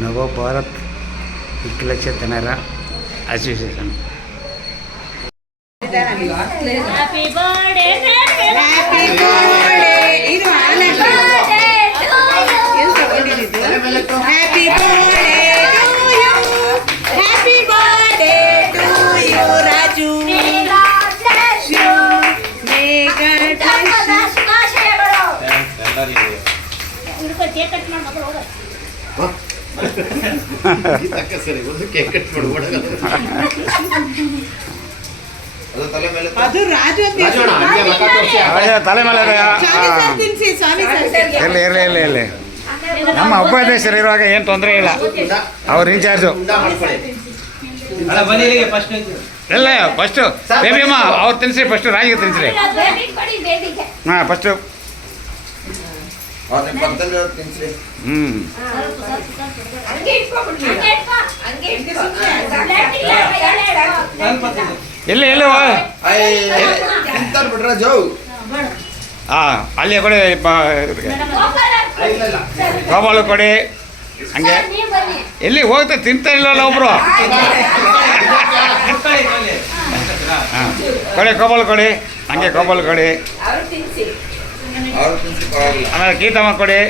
ನವಭಾರತ್ ವಿಕಲಚೇತನರ association. Happy birthday happy birthday ಇದು happy birthday to you, happy birthday to you Raju. ಅದು ರಾಜು ತಲೆ ಮೇಲೆ ತಿನ್ಸಿ ಸ್ವಾಮಿ ಇರಲಿ ಇರಲಿ ಇರಲಿ ಇರಲಿ. ನಮ್ಮ ಉಪಾಧ್ಯಕ್ಷರು ಇರುವಾಗ ಏನು ತೊಂದರೆ ಇಲ್ಲ, ಅವ್ರು ಇನ್ಚಾರ್ಜು. ಇಲ್ಲ ಫಸ್ಟು ಬೇಬಿ ಅಮ್ಮ ಅವ್ರು ತಿನ್ನಿಸಿ, ಫಸ್ಟು ರಾಜಿಗೆ ತಿನ್ನಿಸ್ರಿ. ಹಾಂ ಫಸ್ಟು ಎಲ್ಲಿ ಎಲ್ಲಿ ಹಾಂ ಅಲ್ಲಿ ಕೊಡಿ, ಗೋಪಾಲು ಕೊಡಿ. ಹಂಗೆ ಎಲ್ಲಿ ಹೋಗ್ತಾ ತಿಂತಾ ಇಲ್ಲಲ್ಲ ಒಬ್ರು. ಹಾಂ ಕೊಡಿ, ಗೋಪಾಲು ಕೊಡಿ, ಹಂಗೆ ಗೋಪಾಲು ಕೊಡಿ. ಆಮೇಲೆ ಗೀತಮ್ಮ ಕೊಡಿ.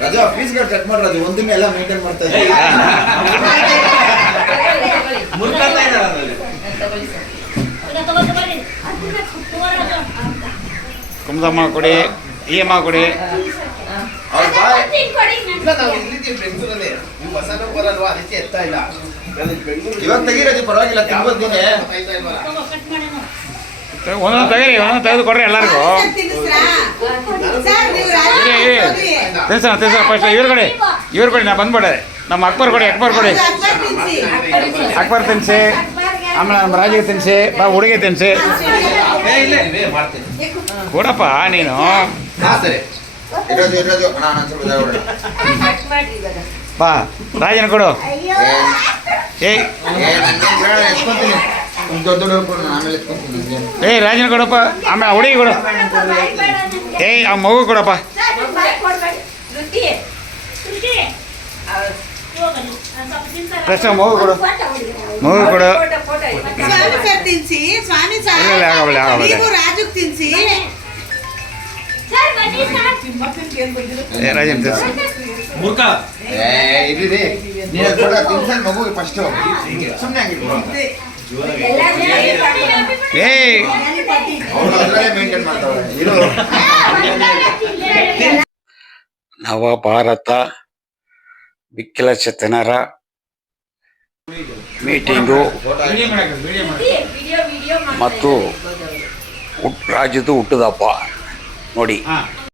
ರಾಜು ಫೀಸ್ ಕಟ್ ಮಾಡಿ ರಾಜು, ಒಂದಿನ ಎಲ್ಲ ಮೇಂಟೈನ್ ಮಾಡ್ತಾ ಇದ್ದೀವಿ. ಕುಮ್ದಮ್ಮ ಕೊಡಿ, ಈ ಅಮ್ಮ ಕೊಡಿ. ಇವಾಗ ತೆಗೀರಾಜು ಪರವಾಗಿಲ್ಲ, ತಿನ್ಬೋದಿನೇ. ಒಂದೊಂದು ತೆಗೀರಿ, ಒಂದೊಂದು ತೆಗೆದು ಕೊಡ್ರಿ ಎಲ್ಲರಿಗೂ. ತಿನ್ಸೋಣ ತಿನ್ಸೋಣ ಫಸ್ಟ್ ಇವ್ರು ಕೊಡಿ, ಇವ್ರು ಕೊಡಿ. ನಾ ಬಂದ್ಬಿಡೆ ನಮ್ಮ ಅಕ್ಬರ್ ಕೊಡಿ, ಅಕ್ಬರ್ ಕೊಡಿ. ಅಕ್ಬರ್ ತಿನ್ನಿಸಿ, ಆಮೇಲೆ ನಮ್ಮ ರಾಜಿಗೆ ತಿನ್ನಿಸಿ, ಬಾ ಹುಡುಗಿ ತಿನ್ನಿಸಿ. ಕೊಡಪ್ಪ ನೀನು. ಬಾ ರಾಜನ ಕೊಡು. ಏಯ್ ರಾಜನ ಕೊಡಪ್ಪ, ಆಮೇಲೆ ಹುಡುಗಿ ಕೊಡು. ಏಯ್ ಆ ಮಗು ಕೊಡಪ್ಪ. ಪ್ರಶ್ನೆ ಮಗು ಕೊಡು, ಮಗು ಕೊಡು. ಸ್ವಾಮಿ ಸರ್ ತಿನ್ಸಿ, ಸ್ವಾಮಿ ಸರ್ ನೀವು ರಾಜು ತಿನ್ಸಿ. ರಾಜನ್ ತಿನ್ಸಿ. ಮಗುಗೆ ಫಸ್ಟ್ ಸುಮ್ಮನೆ ಏಯ್ ಮೇಂಟೈನ್ ಮಾಡ್ತಾವೆ. ನವಭಾರತ ವಿಕಲಚೇತನರ ಮೀಟಿಂಗು ಮತ್ತು ರಾಜ್ಯದ ಹುಟ್ಟುದಬ್ಬ ನೋಡಿ.